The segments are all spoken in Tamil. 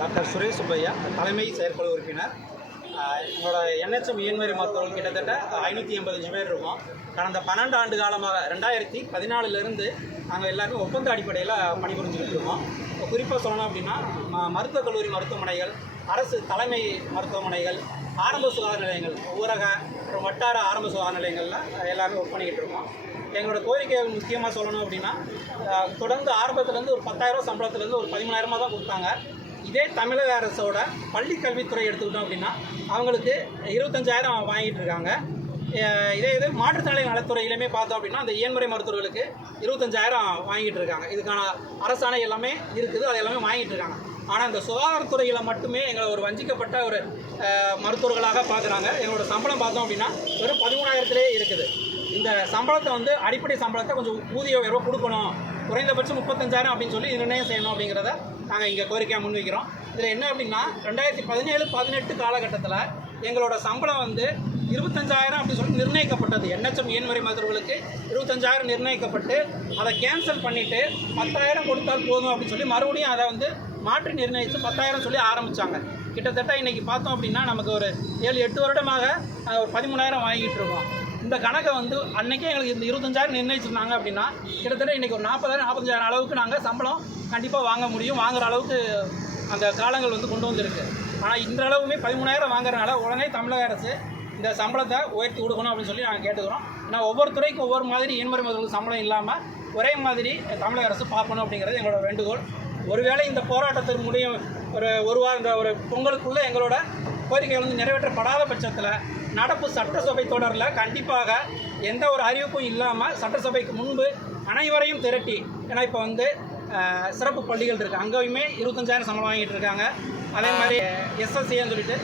டாக்டர் சுரேஷ் சுப்பையா, தலைமை செயற்குழு உறுப்பினர். எங்களோட என்ஹெச்எம் இயன்முறை மருத்துவர்கள் கிட்டத்தட்ட 585 பேர் இருக்கோம். கடந்த 12 ஆண்டு காலமாக 2014 நாங்கள் எல்லாருமே ஒப்பந்த அடிப்படையில் பணிபுரிஞ்சுக்கிட்டு இருக்கோம். இப்போ குறிப்பாக சொல்லணும் அப்படின்னா, மருத்துவக் கல்லூரி மருத்துவமனைகள், அரசு தலைமை மருத்துவமனைகள், ஆரம்ப சுகாதார நிலையங்கள், ஊரக மற்றும் வட்டார ஆரம்ப சுகாதார நிலையங்களில் எல்லாருமே ஒர்க் பண்ணிக்கிட்டு இருக்கோம். எங்களோட கோரிக்கைகள் முக்கியமாக சொல்லணும் அப்படின்னா, தொடர்ந்து ஆரம்பத்துலேருந்து ஒரு 10,000 சம்பளத்துலேருந்து ஒரு 13,000 தான் கொடுத்தாங்க. இதே தமிழக அரசோட பள்ளி கல்வித்துறை எடுத்துக்கிட்டோம் அப்படின்னா அவங்களுக்கு 25,000 வாங்கிட்டு இருக்காங்க. இதே மாற்றுத்திறனாளி நலத்துறையிலுமே பார்த்தோம் அப்படின்னா அந்த இயன்முறை மருத்துவர்களுக்கு 25,000 வாங்கிட்டு இருக்காங்க. இதுக்கான அரசாணை எல்லாமே இருக்குது, அது எல்லாமே வாங்கிட்டு இருக்காங்க. ஆனால் இந்த சுகாதாரத்துறையில் மட்டுமே எங்களை ஒரு வஞ்சிக்கப்பட்ட ஒரு மருத்துவர்களாக பார்க்குறாங்க. எங்களோட சம்பளம் பார்த்தோம் அப்படின்னா வெறும் 13,000 இருக்குது. இந்த சம்பளத்தை அடிப்படை சம்பளத்தை கொஞ்சம் ஊதிய உயர்வு கொடுக்கணும், குறைந்தபட்சம் 35,000 அப்படின்னு சொல்லி நிர்ணயம் செய்யணும் அப்படிங்கிறத நாங்கள் இங்கே கோரிக்கையாக முன்வைக்கிறோம். இதில் என்ன அப்படின்னா 2017-18 காலகட்டத்தில் எங்களோட சம்பளம் 25,000 அப்படின்னு சொல்லி நிர்ணயிக்கப்பட்டது. என்ஹெச்எம் இயன்முறை மருத்துவர்களுக்கு 25,000 நிர்ணயிக்கப்பட்டு அதை கேன்சல் பண்ணிவிட்டு 10,000 கொடுத்தால் போதும் அப்படின்னு சொல்லி மறுபடியும் அதை மாற்றி நிர்ணயித்து 10,000 சொல்லி ஆரம்பித்தாங்க. கிட்டத்தட்ட இன்றைக்கி பார்த்தோம் அப்படின்னா நமக்கு ஒரு 7-8 வருடமாக ஒரு 13,000 வாங்கிட்டு இருக்கோம். இந்த கணக்கை அன்றைக்கே எங்களுக்கு இந்த 25,000 நிர்ணயிச்சிருந்தாங்க அப்படின்னா கிட்டத்தட்ட இன்றைக்கி ஒரு 40,000-45,000 அளவுக்கு நாங்கள் சம்பளம் கண்டிப்பாக வாங்க முடியும், வாங்குகிற அளவுக்கு அந்த காலங்கள் கொண்டு வந்திருக்கு. ஆனால் இன்றளவுமே 13,000 வாங்குறதுனால உடனே தமிழக அரசு இந்த சம்பளத்தை உயர்த்தி கொடுக்கணும் அப்படின்னு சொல்லி நாங்கள் கேட்டுக்கிறோம். ஆனால் ஒவ்வொரு துறைக்கும் ஒவ்வொரு மாதிரி இயன்முறை மருத்துவர்களுக்கு சம்பளம் இல்லாமல் ஒரே மாதிரி தமிழக அரசு பார்க்கணும் அப்படிங்கிறது எங்களோட வேண்டுகோள். ஒருவேளை இந்த போராட்டத்திற்கு முடியும் ஒரு வாரம் இந்த ஒரு பொங்கலுக்குள்ளே எங்களோட கோரிக்கைகள் நிறைவேற்றப்படாத பட்சத்தில் நடப்பு சட்டசபை தொடரில் கண்டிப்பாக எந்த ஒரு அறிவிப்பும் இல்லாமல் சட்டசபைக்கு முன்பு அனைவரையும் திரட்டி, ஏன்னா இப்போ சிறப்பு பள்ளிகள் இருக்குது, அங்கேயுமே 25,000 சம்பளம் வாங்கிட்டு இருக்காங்க. அதே மாதிரி எஸ்எஸ்சின்னு சொல்லிட்டு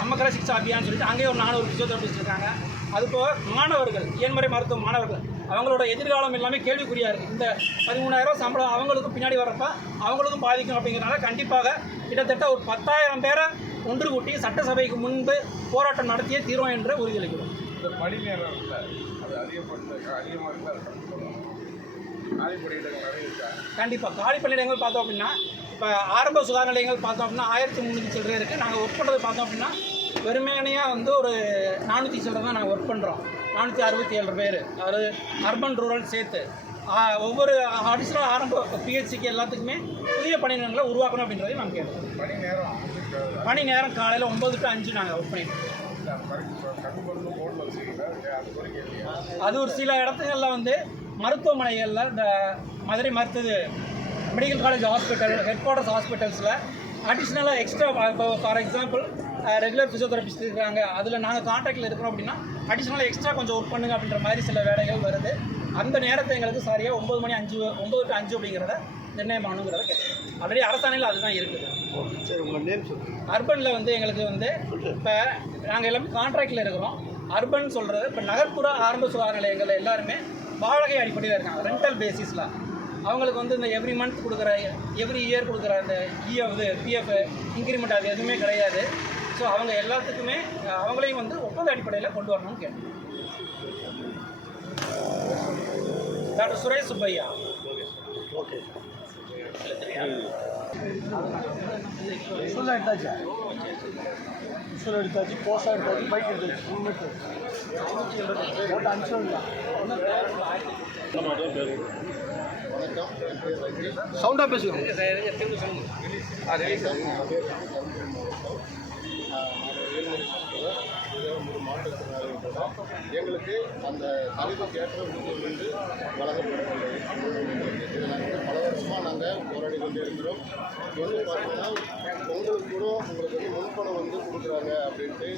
சமக்கர சிக்ஷா அபியான்னு சொல்லிட்டு அங்கேயே ஒரு 400 ஃபிசியோதெரபிஸ்ட் இருக்காங்க. அதுபோக மாணவர்கள், இயன்முறை மருத்துவ மாணவர்கள், அவங்களோட எதிர்காலம் எல்லாமே கேள்விக்குறியாக இருக்குது. இந்த 13,000 சம்பளம் அவங்களுக்கும் பின்னாடி வரப்போ அவங்களுக்கும் பாதிக்கும் அப்படிங்கிறனால கண்டிப்பாக கிட்டத்தட்ட ஒரு 10,000 பேரை ஒன்று கூட்டி சட்டசபைக்கு முன்பு போராட்டம் நடத்தியே தீர்வோம் என்று உறுதியளிக்கிறோம். இந்த பணி நேரம் அது கண்டிப்பாக காலி பணியிடங்கள் பார்த்தோம் அப்படின்னா இப்போ ஆரம்ப சுகாதார நிலையங்கள் பார்த்தோம் அப்படின்னா 1,300 சில்லறை இருக்குது. நாங்கள் ஒர்க் பண்ணுறது பார்த்தோம் அப்படின்னா வெறுமையானையாக ஒரு 400 சில்லறை தான் நாங்கள் ஒர்க் பண்ணுறோம். 467 பேர், அதாவது அர்பன் ரூரல் சேர்த்து ஒவ்வொரு அடிஷனல் ஆரம்ப பிஹெச்சிக்கு எல்லாத்துக்குமே புதிய பணியிடங்களை உருவாக்கணும் அப்படின்றதையும் நாங்கள் கேட்குறோம். பணி நேரம் காலையில் 9 to 5 நாங்கள் ஒர்க் பண்ணிட்டு. அது ஒரு சில இடத்துங்களில் மருத்துவமனைகளில் இந்த Madurai medical college hospital, headquarters ஹாஸ்பிட்டல்ஸில் அடிஷ்னலாக எக்ஸ்ட்ரா இப்போ ஃபார் எக்ஸாம்பிள் ரெகுலர் ஃபிசியோதெரபிஸ்ட் இருக்காங்க, அதில் நாங்கள் கான்ட்ராக்டில் இருக்கிறோம் அப்படின்னா அடிஷ்னலாக எக்ஸ்ட்ரா கொஞ்சம் ஒர்க் பண்ணுங்க அப்படின்ற மாதிரி சில வேலைகள் வருது. அந்த நேரத்தை எங்களுக்கு சரியாக 9 to 5 அப்படிங்கிறத நிர்ணயம் பண்ணணுங்கிறத கேட்குறோம். ஆல்ரெடி அரசாணையில் அதுதான் இருக்குது. சரி, உங்கள் நேம் சொல்லுங்கள். அர்பனில் எங்களுக்கு இப்போ நாங்கள் எல்லாமே கான்ட்ராக்டில் இருக்கிறோம். அர்பன் சொல்கிறது இப்போ நகர்ப்புற ஆரம்ப சுகாதார நிலையங்கள் எல்லாருமே வாடகை அடிப்படையில் இருக்காங்க, ரெண்டல் பேசிஸில். அவங்களுக்கு இந்த எவ்ரி மந்த் கொடுக்குற, எவ்ரி இயர் கொடுக்குற அந்த பிஎஃப் இன்க்ரிமெண்ட் அது எதுவுமே கிடையாது. ஸோ அவங்க எல்லாத்துக்குமே அவங்களையும் ஒப்பந்த அடிப்படையில் கொண்டு வரணும்னு கேட்டோம். டாக்டர் சுரேஷ் சுப்பையா. ஓகே, எடுத்தாச்சு, போஸ்டாக எடுத்தாச்சு, பைக் எடுத்தாச்சு, 3 மீட்டர் போட்டு அனுப்பிச்சிடலாம். சவுண்டாக பேசுவோம். எங்களுக்கு அந்த தலைவுக்கு ஏற்ற ஊதியம் என்று வழங்கப்படவில்லை. இதில் பல வருஷமாக நாங்கள் போராடி கொண்டே இருக்கிறோம். பார்த்தீங்கன்னா உங்களுக்கு கூட உங்களுக்கு முன்பணம் கொடுக்குறாங்க அப்படின்ட்டு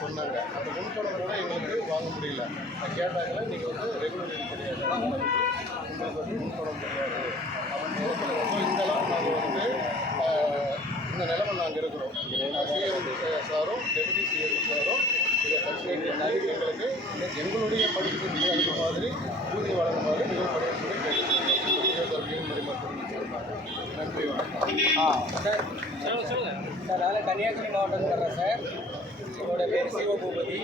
சொன்னாங்க. அந்த முன்பணம் கூட எங்களுக்கு வாங்க முடியல. கேட்டாங்களா நீங்கள் ரெகுலர் கிடையாது, உங்களுக்கு முன்பணம் கிடையாது அப்படின்னு இந்த அளவு நாங்கள் இந்த நிலைமை நாங்கள் இருக்கிறோம். சிஎம் சாரும் டெபுட்டி சிஎம் சாரும் இதை ஃபெசிலிட்டி எங்களுக்கு எங்களுடைய படிப்புக்கு அந்த மாதிரி ஊதியம் வழங்குமாறு மிகவும் பணியை நன்றி, வணக்கம். சார், நான் கன்னியாகுமரி மாவட்டத்தில் வர்றேன் சார். என்னோடய பேர் சிவபூபதி.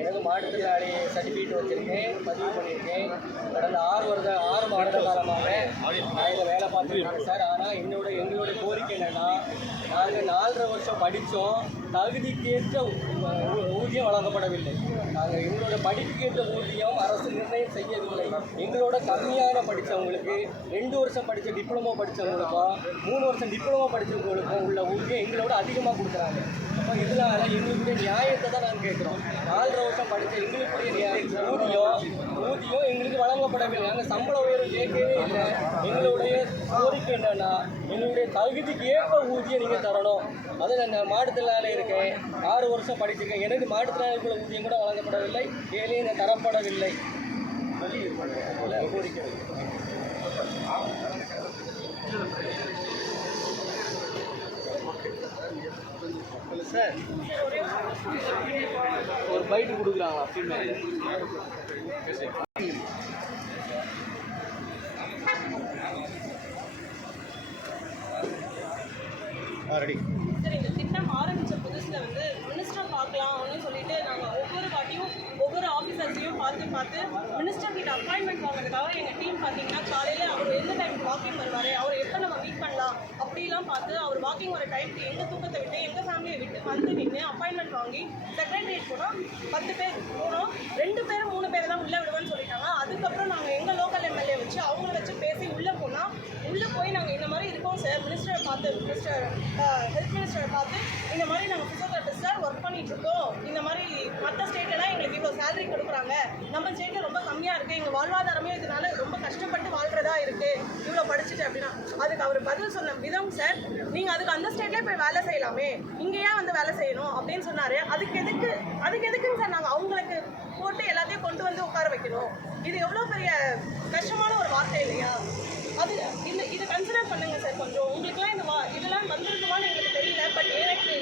எனக்கு மாற்றுத்திறனாளி சர்டிஃபிகேட் வச்சுருக்கேன், பதிவு பண்ணியிருக்கேன். கடந்த 6 மாத காலமாக நான் இதில் வேலை பார்த்துருக்கேன் சார். ஆனால் எங்களுடைய கோரிக்கை என்னென்னா, 4.5 வருஷம் படித்தோம், தகுதிக்கேற்ற ஊதியம் வழங்கப்படவில்லை. நாங்கள் எங்களோட படிப்புக்கேற்ற ஊதியம் அரசு நிர்ணயம் செய்யவில்லை. எங்களோட கம்மியான படித்தவங்களுக்கு 2 வருஷம் படித்த டிப்ளமோ படித்தவங்களுக்கும் 3 வருஷம் டிப்ளமோ படித்தவங்களுக்கும் உள்ள ஊதியம் எங்களோட அதிகமாக கொடுக்குறாங்க. அப்போ இதனால எங்களுடைய நியாயத்தை தான் நாங்கள் கேட்குறோம். 4.5 வருஷம் படித்த எங்களுக்குரிய ஊதியம் எங்களுக்கு வழங்கப்படவில்லை. நாங்கள் சம்பள உயர்வு கேட்கவே இல்லை. எங்களுடைய கோரிக்கை என்னன்னா, எங்களுடைய தகுதிக்கு ஏற்ப ஊதியம் நீங்கள் தரணும். அது நான் மாற்றுத்திறனாளி இருக்கேன், 6 வருஷம் படிச்சிருக்கேன், எனக்கு மாற்றுத்திறனாளிக்குள்ள ஊதியம் கூட வழங்கப்படவில்லை, ஏழையும் தரப்படவில்லை. கோரிக்கை சார், ஒரு பைட்டு கொடுக்குறாங்களா ஃபீமேல்? ரெடி. சார், இந்த திட்டம் ஆரம்பித்த புதுசில் வந்து மினிஸ்டர் பார்க்கலாம் அப்படின்னு சொல்லிட்டு நாங்கள் ஒவ்வொரு வாட்டியும் ஒவ்வொரு ஆஃபீஸர்ஸையும் பார்த்து மினிஸ்டர் கிட்ட அப்பாயின்மெண்ட் வாங்குறதுக்காக எங்கள் டீம் பார்த்தீங்கன்னா காலையில் அவர் எந்த டைமுக்கு வாக்கிங் வருவார், அவர் எப்போ நம்ம மீட் பண்ணலாம் அப்படிலாம் பார்த்து அவர் வாக்கிங் வர டைமுக்கு எங்கள் தூக்கத்தை விட்டு எங்கள் ஃபேமிலியை விட்டு வந்து நின்று அப்பாயின்மெண்ட் வாங்கி செக்ரட்டரியேட் போனால் 10 பேர் போனோம், 2 பேர் 3 பேர் தான் உள்ளே விடுவேன்னு சொல்லிட்டாங்க. அதுக்கப்புறம் நாங்கள் எங்கள் லோக்கல் எம்எல்ஏ வச்சு அவங்கள வச்சு பேசி உள்ளே போனால் உள்ளே போய் நாங்கள் இந்த மாதிரி இருக்கோம் சார், மினிஸ்டரை பார்த்து ஹெல்த் மினிஸ்டரை பார்த்து இந்த மாதிரி நாங்கள் ஃபிசியோதெரபிஸ்டாக ஒர்க் பண்ணிட்டு இருக்கோம், இந்த மாதிரி மற்ற ஸ்டேட்டெல்லாம் எங்களுக்கு இவ்வளோ சேலரி கொடுக்குறாங்க, நம்ம ஸ்டேட்டில் ரொம்ப கம்மியாக இருக்குது, எங்கள் வாழ்வாதாரமே இதனால ரொம்ப கஷ்டப்பட்டு வாழ்கிறதா இருக்குது இவ்வளோ படிச்சுட்டு அப்படின்னா. அதுக்கு அவர் பதில் சொன்ன விதம், சார் நீங்கள் அதுக்கு அந்த ஸ்டேட்லேயே போய் வேலை செய்யலாமே, இங்கே ஏன் வந்து வேலை செய்யணும் அப்படின்னு சொன்னார். அதுக்கு எதுக்குங்க சார் நாங்கள் அவங்களுக்கு போட்டு எல்லாத்தையும் கொண்டு வந்து உட்கார வைக்கணும்? இது எவ்வளோ பெரிய கஷ்டமான ஒரு வார்த்தை இல்லையா? அது இதை கன்சிடர் பண்ணுங்கள் சார் கொஞ்சம். உங்களுக்குலாம் இதெல்லாம் வந்திருக்குமான்னு எங்களுக்கு தெரியல. பட் எனக்கு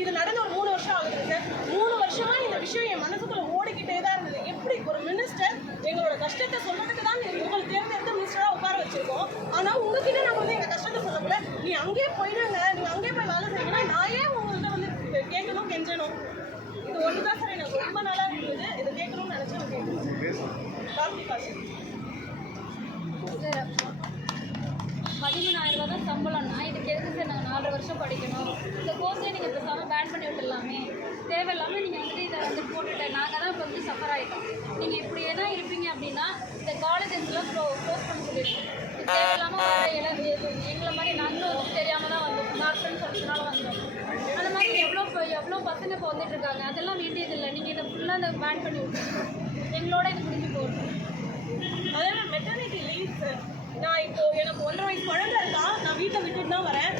இது நடந்து ஒரு 3 வருஷம் ஆகுது சார். 3 வருஷமாக இந்த விஷயம் என் மனசுக்குள்ள ஓடிக்கிட்டே தான் இருந்தது. எப்படி ஒரு மினிஸ்டர் எங்களோட கஷ்டத்தை சொல்றதுக்கு தான் உங்களை தேர்ந்தெடுத்து மினிஸ்டராக உட்கார வச்சிருக்கோம். ஆனால் உங்ககிட்ட நாங்கள் வந்து எங்கள் கஷ்டத்தை சொல்லக்கூட நீ அங்கேயே போயிடுங்க, நீங்கள் அங்கேயே போய் வேலை செய்யணும்னா நான் ஏன் உங்கள்கிட்ட வந்து கேட்கணும் கெஞ்சணும்? இது ஒன்று தான் சார் எனக்கு ரொம்ப நாளாக இருந்தது. இதை கேட்கணும்னு நினச்சேன். கேட்கணும். கார்த்திகா சார், 13,000 ரூபா தான் சம்பளம்னா இதுக்கு எதுக்கு சார் நாங்கள் 4 வருஷம் படிக்கணும்? இந்த கோர்ஸே நீங்கள் பேசாமல் பேன் பண்ணி விட்டுடலாமே. தேவையில்லாமல் நீங்கள் வந்துட்டு இதை வந்து போட்டுட்டு நாங்கள் தான் இப்போ வந்து சஃபர் ஆகிட்டோம். நீங்கள் இப்படியே தான் இருப்பீங்க அப்படின்னா இந்த காலேஜஸ்லாம் க்ளோஸ் பண்ண சொல்லியிருக்கோம். தேவையில்லாமல் வர எங்களை மாதிரி நாங்களும் வந்து தெரியாமல் தான் வந்தோம், டாக்டர்னு சொல்லிட்டுனால வந்தோம். அந்த மாதிரி எவ்வளோ பசங்க இப்போ வந்துட்டு இருக்காங்க, அதெல்லாம் வேண்டியதில்லை. நீங்கள் இதை ஃபுல்லாக இந்த பேன் பண்ணி விட்டுருக்கோம். எங்களோட இது முடிஞ்சு போகணும். அதாவது மெட்டர்னிட்டி லீவ் சார். நான் இப்போ எனக்கு 1.5 வயசு குழந்தை இருக்கா, நான் வீட்டை விட்டுட்டு தான் வரேன்.